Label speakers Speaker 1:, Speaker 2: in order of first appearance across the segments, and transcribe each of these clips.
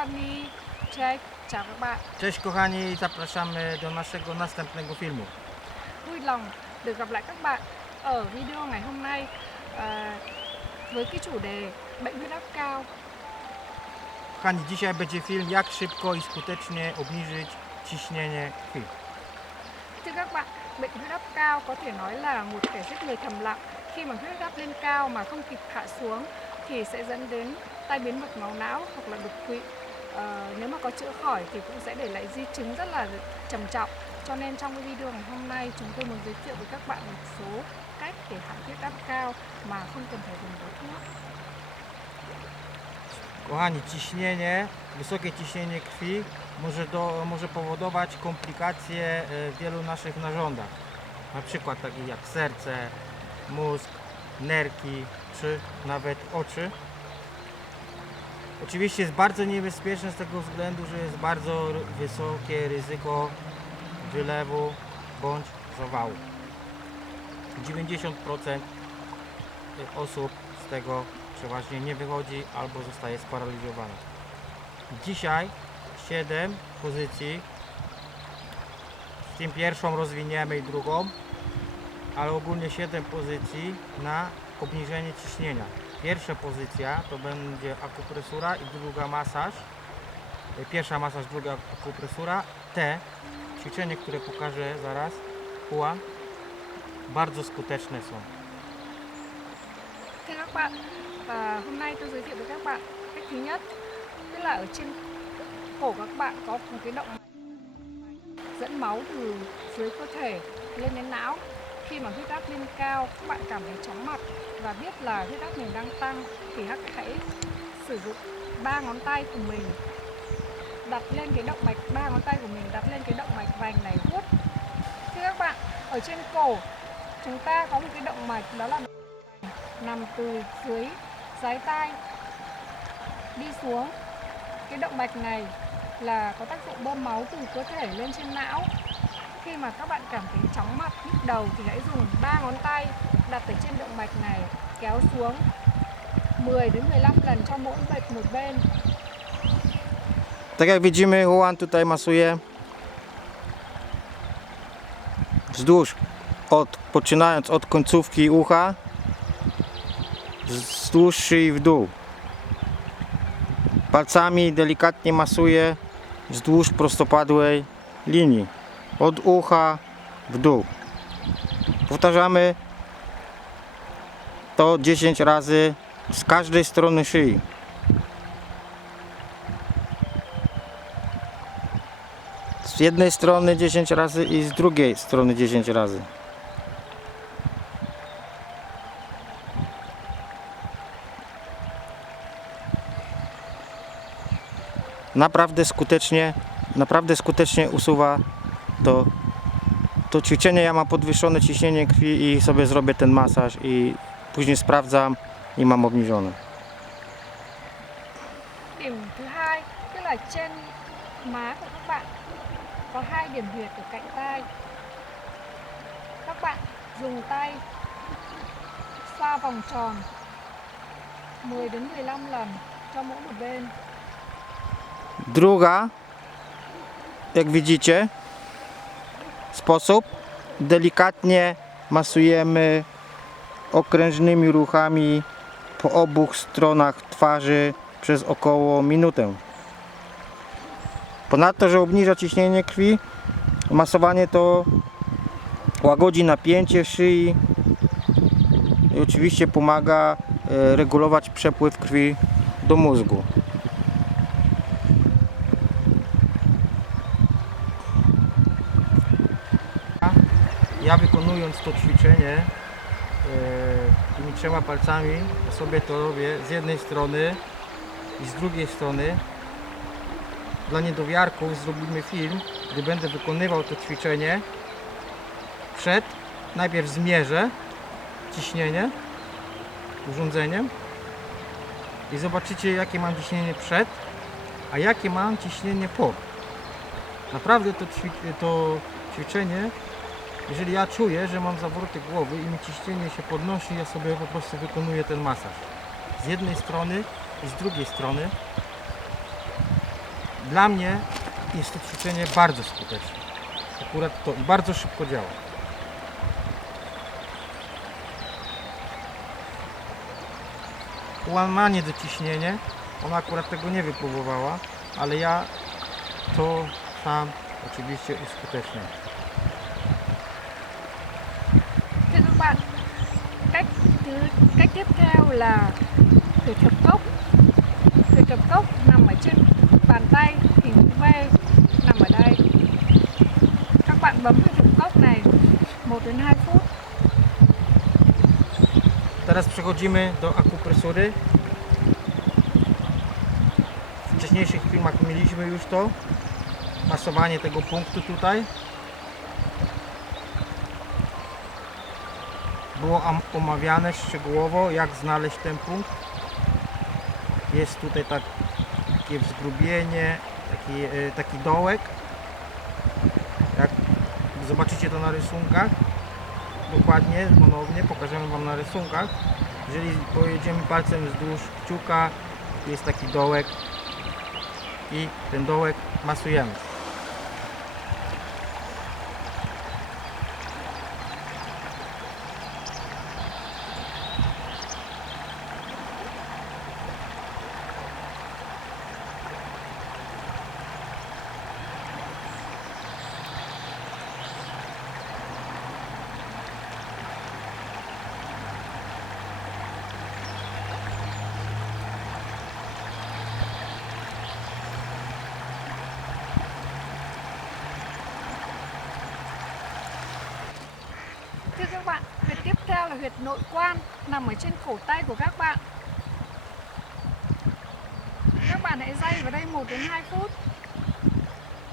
Speaker 1: kochani, cześć, chào các bạn.
Speaker 2: Cześć kochani, zapraszamy do naszego następnego filmu.
Speaker 1: Vui lòng được gặp lại các bạn ở video ngày hôm nay à, với cái chủ đề bệnh huyết áp cao.
Speaker 2: Kochani, dzisiaj będzie film jak szybko i skutecznie obniżyć ciśnienie krwi.
Speaker 1: Thưa các bạn, bệnh huyết áp cao có thể nói là một kẻ giết người thầm lặng. Khi mà huyết áp lên cao mà không kịp hạ xuống thì sẽ dẫn đến tai biến mạch máu não hoặc là đột quỵ. Nếu mà có chữa khỏi thì cũng sẽ để lại di chứng rất là trầm trọng. Cho nên trong cái video ngày hôm nay chúng tôi muốn giới thiệu với các bạn một số cách để hạ huyết áp cao mà không cần phải dùng thuốc.
Speaker 2: Kochani, ciśnienie, wysokie ciśnienie krwi może, do, może powodować komplikacje e, w wielu naszych narządach. Na przykład takich jak serce, mózg, nerki czy nawet oczy. Oczywiście jest bardzo niebezpieczne z tego względu, że jest bardzo wysokie ryzyko wylewu bądź zawału. 90% osób z tego przeważnie nie wychodzi albo zostaje sparaliżowana. Dzisiaj 7 pozycji, w tym pierwszą rozwiniemy i drugą, ale ogólnie 7 pozycji na obniżenie ciśnienia. Pierwsza pozycja to będzie akupresura i druga masaż. E, Pierwsza masaż, druga akupresura. Te ćwiczenie, które pokażę zaraz, kuła, bardzo skuteczne są.
Speaker 1: Thưa các bạn, và hôm nay tôi giới thiệu với các bạn cách thứ nhất tức là ở trên cổ các bạn có một cái động dẫn máu từ dưới cơ thể lên đến não. Khi mà huyết áp lên cao, các bạn cảm thấy chóng mặt và biết là huyết áp mình đang tăng thì hãy hãy sử dụng ba ngón tay của mình. Đặt lên cái động mạch ba ngón tay của mình đặt lên cái động mạch vành này. Vuốt. Thưa các bạn, ở trên cổ chúng ta có một cái động mạch đó là nằm từ dưới dái tai đi xuống. Cái động mạch này là có tác dụng bơm máu từ cơ thể lên trên não. Khi mà các bạn cảm thấy chóng mặt nhức đầu thì hãy dùng ba ngón tay đặt ở trên động mạch này kéo xuống 10 đến 15 lần cho mỗi mạch một bên
Speaker 2: Tak jak widzimy, Juan tutaj masuje wzdłuż, od, poczynając od końcówki ucha, wzdłuż szyi w dół. Palcami delikatnie masuje wzdłuż prostopadłej linii, od ucha w dół. Powtarzamy to 10 razy z każdej strony szyi. Z jednej strony 10 razy i z drugiej strony 10 razy. Naprawdę skutecznie, naprawdę skutecznie usuwa to, to ćwiczenie. Ja mam podwyższone ciśnienie krwi i sobie zrobię ten masaż i później sprawdzam i mam obniżone.
Speaker 1: điểm thứ hai tức là trên má của các bạn có hai điểm huyệt ở cạnh tai các bạn dùng tay xoa vòng tròn 10 đến 15 lần cho mỗi một bên
Speaker 2: Druga, jak widzicie, sposób delikatnie masujemy okrężnymi ruchami po obu stronach twarzy przez około minutę. Ponadto, że obniża ciśnienie krwi, masowanie to łagodzi napięcie szyi i oczywiście pomaga e, regulować przepływ krwi do mózgu. Ja wykonując to ćwiczenie e, tymi trzema palcami, ja sobie to robię z jednej strony i z drugiej strony. Dla niedowiarków zrobimy film, gdy będę wykonywał to ćwiczenie. Przed najpierw zmierzę ciśnienie urządzeniem i zobaczycie jakie mam ciśnienie przed, a jakie mam ciśnienie po. Naprawdę to, ćwi- to ćwiczenie jeżeli ja czuję, że mam zawroty głowy i mi ciśnienie się podnosi, ja sobie po prostu wykonuję ten masaż. Z jednej strony i z drugiej strony. Dla mnie jest to ćwiczenie bardzo skuteczne. Akurat to i bardzo szybko działa. Łamanie dociśnienie, ona akurat tego nie wypróbowała, ale ja to sam oczywiście uskuteczniam.
Speaker 1: Thưa các bạn, cách thứ cách tiếp theo là thử cốc. Thử cốc nằm ở trên bàn tay hình V nằm ở đây. Các bạn bấm cốc này 1 đến 2 phút.
Speaker 2: Teraz przechodzimy do akupresury. W wcześniejszych filmach mieliśmy już to. Masowanie tego punktu tutaj. Było omawiane szczegółowo, jak znaleźć ten punkt. Jest tutaj tak, takie wzgrubienie, taki, e, taki dołek. Jak zobaczycie to na rysunkach, dokładnie, ponownie, pokażemy Wam na rysunkach. Jeżeli pojedziemy palcem wzdłuż kciuka, jest taki dołek i ten dołek masujemy.
Speaker 1: Thưa các bạn, huyệt tiếp theo là huyệt nội quan nằm ở trên cổ tay của các bạn. Các bạn hãy vào đây 1 đến 2 phút.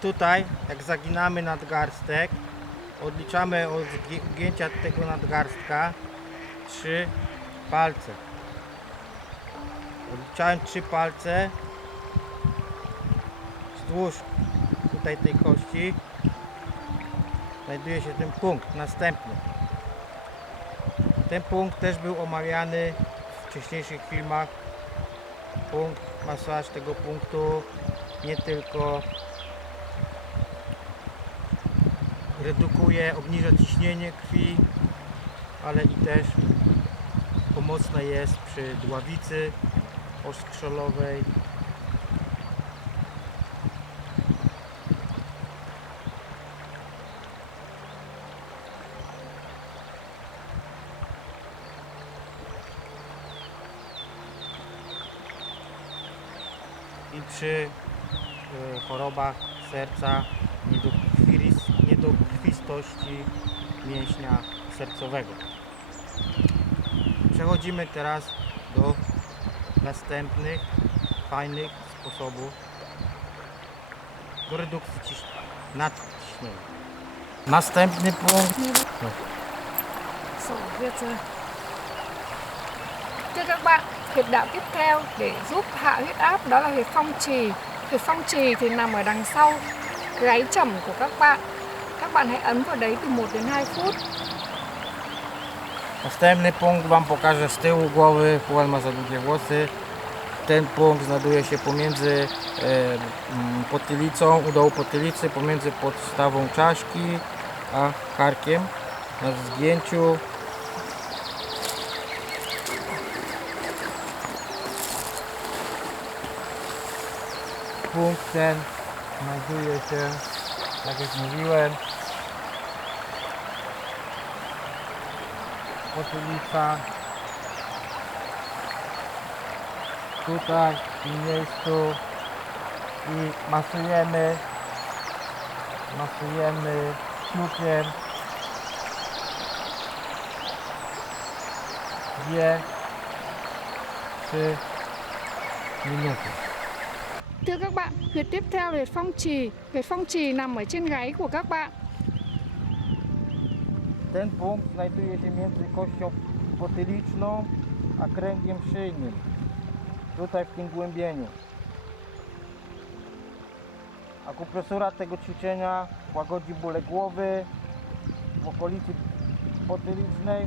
Speaker 2: Tutaj, jak zaginamy nadgarstek, odliczamy od zgi- ugięcia tego nadgarstka trzy palce. Odliczałem trzy palce wzdłuż tutaj tej kości. Znajduje się ten punkt następny. Ten punkt też był omawiany w wcześniejszych filmach. Punkt, masaż tego punktu nie tylko redukuje, obniża ciśnienie krwi, ale i też pomocne jest przy dławicy oskrzelowej. I przy chorobach serca, niedokrwis- niedokrwistości mięśnia sercowego. Przechodzimy teraz do następnych fajnych sposobów do redukcji ciś- nadciśnienia. Następny punkt
Speaker 1: viết rồi. Thưa các bạn, huyệt đạo tiếp theo để giúp hạ huyết áp đó là huyệt phong trì. Huyệt phong trì thì nằm ở đằng sau gáy chẩm của các bạn. Các bạn hãy ấn vào đấy từ 1 đến 2 phút.
Speaker 2: Następny punkt Wam pokażę z tyłu głowy. Juan ma za długie włosy. Ten punkt znajduje się pomiędzy e, potylicą, u dołu potylicy, pomiędzy podstawą czaszki a karkiem. Na zgięciu punkt ten znajduje się, tak jak mówiłem, potylica tutaj w tym miejscu i masujemy masujemy kciukiem dwie trzy minuty
Speaker 1: các bạn, huyệt tiếp theo huyệt phong trì. Huyệt phong trì nằm ở trên gáy của các bạn.
Speaker 2: ten punkt znajduje się między kością potyliczną a kręgiem szyjnym tutaj w tym głębieniu akupresura tego ćwiczenia łagodzi bóle głowy w okolicy potylicznej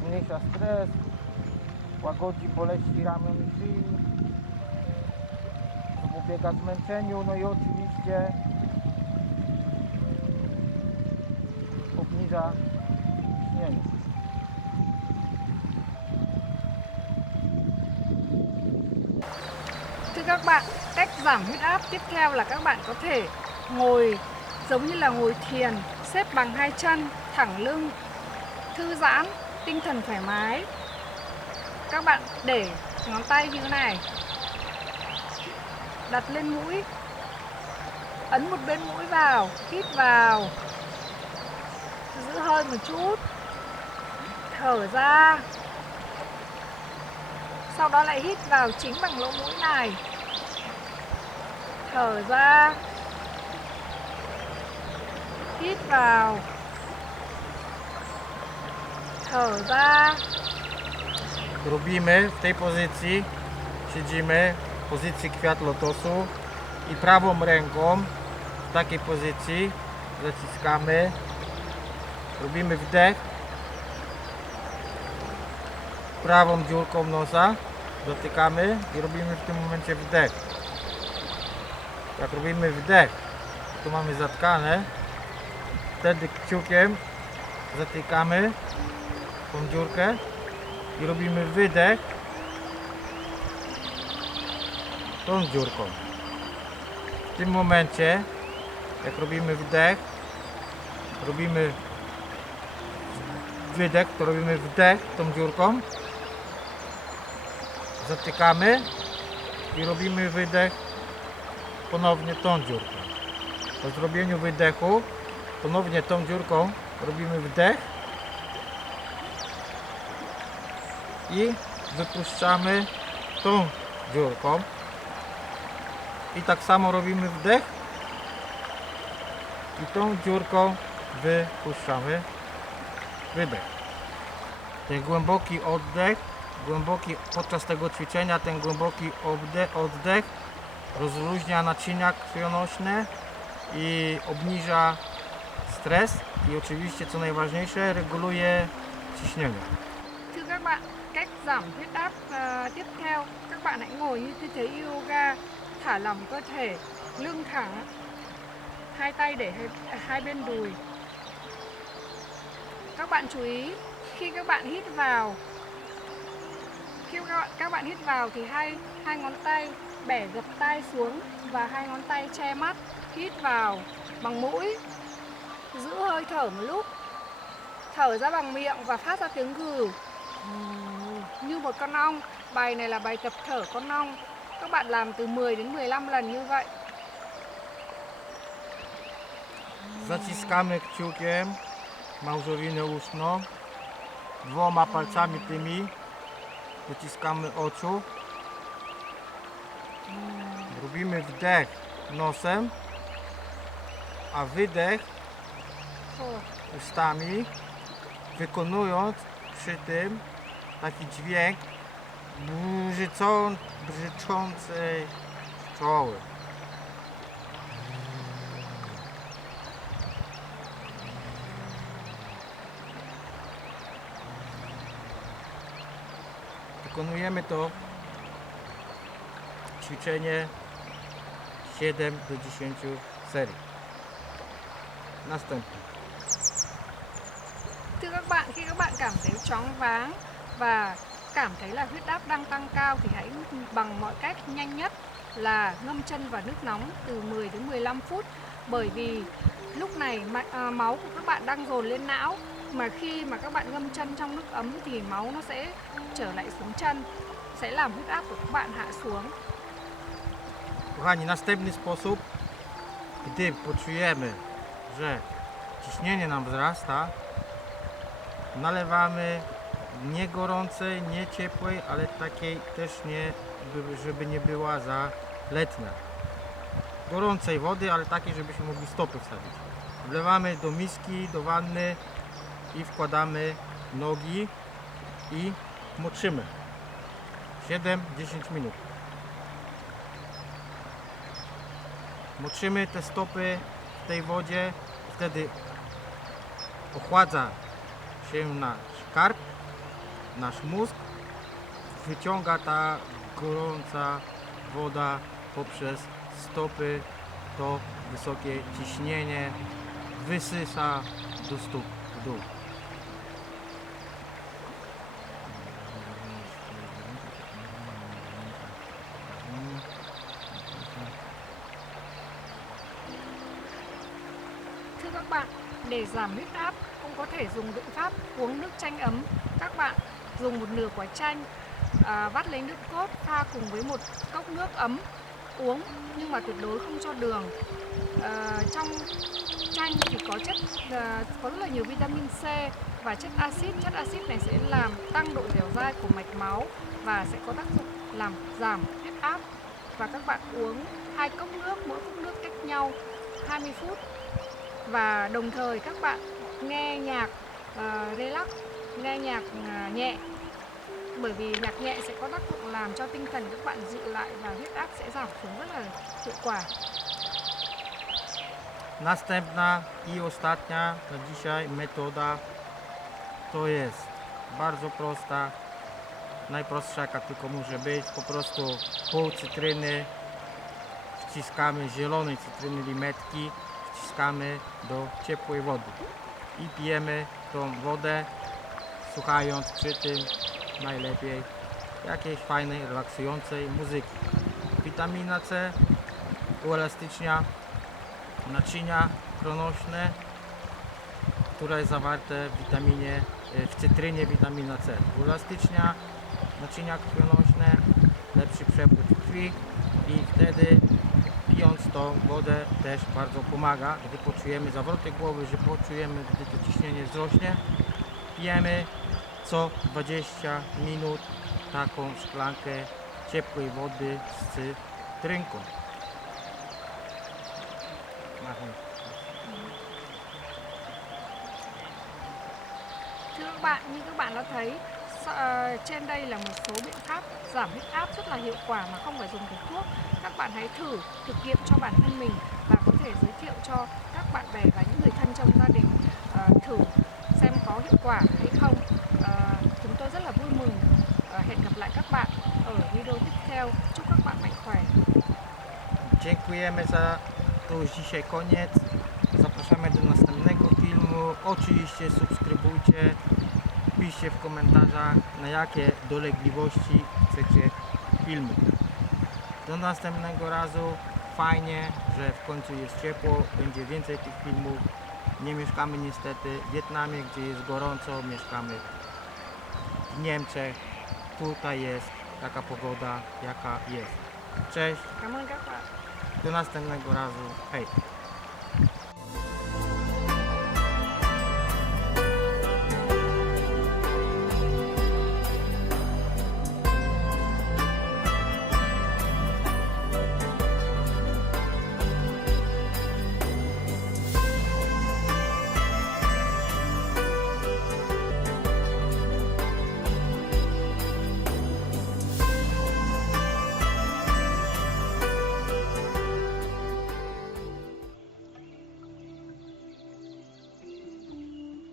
Speaker 2: zmniejsza stres łagodzi boleści ramion i szyi ubiega zmęczeniu, no i oczywiście obniża ciśnienie.
Speaker 1: Thưa các bạn, cách giảm huyết áp tiếp theo là các bạn có thể ngồi giống như là ngồi thiền, xếp bằng hai chân, thẳng lưng, thư giãn, tinh thần thoải mái. Các bạn để ngón tay như thế này, đặt lên mũi, ấn một bên mũi vào, hít vào, giữ hơi một chút, thở ra, sau đó lại hít vào chính bằng lỗ mũi này. Thở ra. Hít vào. Thở ra.
Speaker 2: Robimy w tej pozycji, siedzimy. Pozycji kwiat lotosu i prawą ręką w takiej pozycji zaciskamy, robimy wdech, prawą dziurką nosa dotykamy i robimy w tym momencie wdech. Jak robimy wdech, to mamy zatkane, wtedy kciukiem zatykamy tą dziurkę i robimy wydech tą dziurką. W tym momencie, jak robimy wdech, robimy wydech, to robimy wdech tą dziurką, zatykamy i robimy wydech ponownie tą dziurką. Po zrobieniu wydechu ponownie tą dziurką robimy wdech i wypuszczamy tą dziurką i tak samo robimy wdech. I tą dziurką wypuszczamy wydech. Ten głęboki oddech głęboki podczas tego ćwiczenia ten głęboki oddech, rozluźnia naczynia krwionośne i obniża stres i oczywiście co najważniejsze reguluje ciśnienie.
Speaker 1: Các bạn cách giảm huyết áp à, tiếp theo các bạn hãy ngồi như tư thế yoga thả lỏng cơ thể lưng thẳng hai tay để hai, bên đùi. Các bạn chú ý khi các bạn hít vào khi các bạn, các bạn hít vào thì hai hai ngón tay bẻ gập tay xuống và hai ngón tay che mắt hít vào bằng mũi. Giữ hơi thở một lúc thở ra bằng miệng và phát ra tiếng gừ. Như một con ong. Bài này là bài tập thở con ong. Các bạn làm từ 10 đến 15 lần như vậy
Speaker 2: Zaciskamy kciukiem małżowinę uszną. Dwoma palcami tymi dociskamy oczu. Robimy wdech nosem, a wydech ustami, wykonując przy tym taki dźwięk brzycą, brzyczącej pszczoły. Wykonujemy to ćwiczenie 7 do 10 serii. Następny.
Speaker 1: Thưa các bạn, khi các bạn cảm thấy chóng váng và cảm thấy là huyết áp đang tăng cao thì hãy bằng mọi cách nhanh nhất là ngâm chân vào nước nóng từ 10 đến 15 phút bởi vì lúc này à, máu của các bạn đang dồn lên não mà khi mà các bạn ngâm chân trong nước ấm thì máu nó sẽ trở lại xuống chân sẽ làm huyết áp của các bạn hạ xuống.
Speaker 2: Kochani, następny sposób, gdy poczujemy, że ciśnienie nam wzrasta, nalewamy nie gorącej, nie ciepłej, ale takiej też nie, by- żeby nie była za letnia. Gorącej wody, ale takiej, żebyśmy mogli stopy wsadzić. Wlewamy do miski, do wanny i wkładamy nogi i moczymy. 7-10 minut. Moczymy te stopy w tej wodzie, wtedy ochładza się nasz karp, nasz mózg, wyciąga ta gorąca woda poprzez stopy to wysokie ciśnienie wysysa do stóp w dół.
Speaker 1: Thưa các bạn, để giảm huyết áp cũng có thể dùng biện pháp uống nước chanh ấm. Các bạn dùng một nửa quả chanh, à, vắt lấy nước cốt pha cùng với một cốc nước ấm uống nhưng mà tuyệt đối không cho đường. À, trong chanh thì có chất à, có rất là nhiều vitamin C và chất axit. Chất axit này sẽ làm tăng độ dẻo dai của mạch máu và sẽ có tác dụng làm giảm huyết áp. Và các bạn uống hai cốc nước, mỗi cốc nước cách nhau 20 phút và đồng thời các bạn nghe nhạc uh, relax nghe nhạc uh, nhẹ bởi vì nhạc nhẹ sẽ có tác dụng làm cho tinh thần các bạn dịu lại và huyết áp sẽ giảm xuống rất là hiệu quả.
Speaker 2: Następna i ostatnia na dzisiaj metoda. To jest bardzo prosta, najprostsza jaka tylko może być, po prostu pół cytryny wciskamy zielonej cytryny limetki, wciskamy do ciepłej wody i pijemy tą wodę słuchając przy tym najlepiej jakiejś fajnej, relaksującej muzyki. Witamina C uelastycznia naczynia krąnośne, które jest zawarte w witaminie, e, w cytrynie witamina C. Uelastycznia naczynia krwionośne, lepszy przepływ krwi i wtedy pijąc tą wodę też bardzo pomaga, gdy poczujemy zawroty głowy, że poczujemy, gdy to ciśnienie wzrośnie. Pijemy co 20 minut taką szklankę ciepłej wody z cytrynką.
Speaker 1: Thưa các bạn, như các bạn đã thấy ờ, trên đây là một số biện pháp giảm huyết áp rất là hiệu quả mà không phải dùng cái thuốc. Các bạn hãy thử thực nghiệm cho bản thân mình và có thể giới thiệu cho các bạn bè và những người thân trong gia đình ờ, thử xem có hiệu quả hay không.
Speaker 2: Dziękujemy za to już dzisiaj koniec. Zapraszamy do następnego filmu. Oczywiście subskrybujcie, piszcie w komentarzach na jakie dolegliwości chcecie filmy. Do następnego razu. Fajnie, że w końcu jest ciepło, będzie więcej tych filmów. Nie mieszkamy niestety w Wietnamie, gdzie jest gorąco, mieszkamy w Niemczech. Tutaj jest taka pogoda, jaka jest. Cześć! Do następnego razu. Hej!